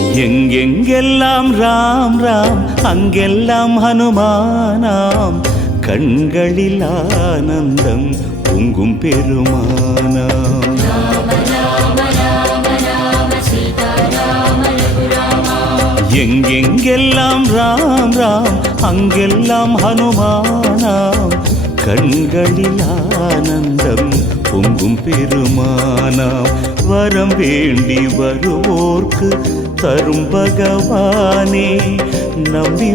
எங்கெங்கெல்லாம் ராம் ராம் அங்கெல்லாம் ஹனுமானாம் கண்களில் ஆனந்தம் பொங்கும் பெருமானாம். எங்கெங்கெல்லாம் ராம் ராம் அங்கெல்லாம் ஹனுமான் கண்களில் ஆனந்தம் பொங்கும் பெருமானாம் வரம் வேண்டி வருவோர்க்கு தரும் பகவானே நம்பி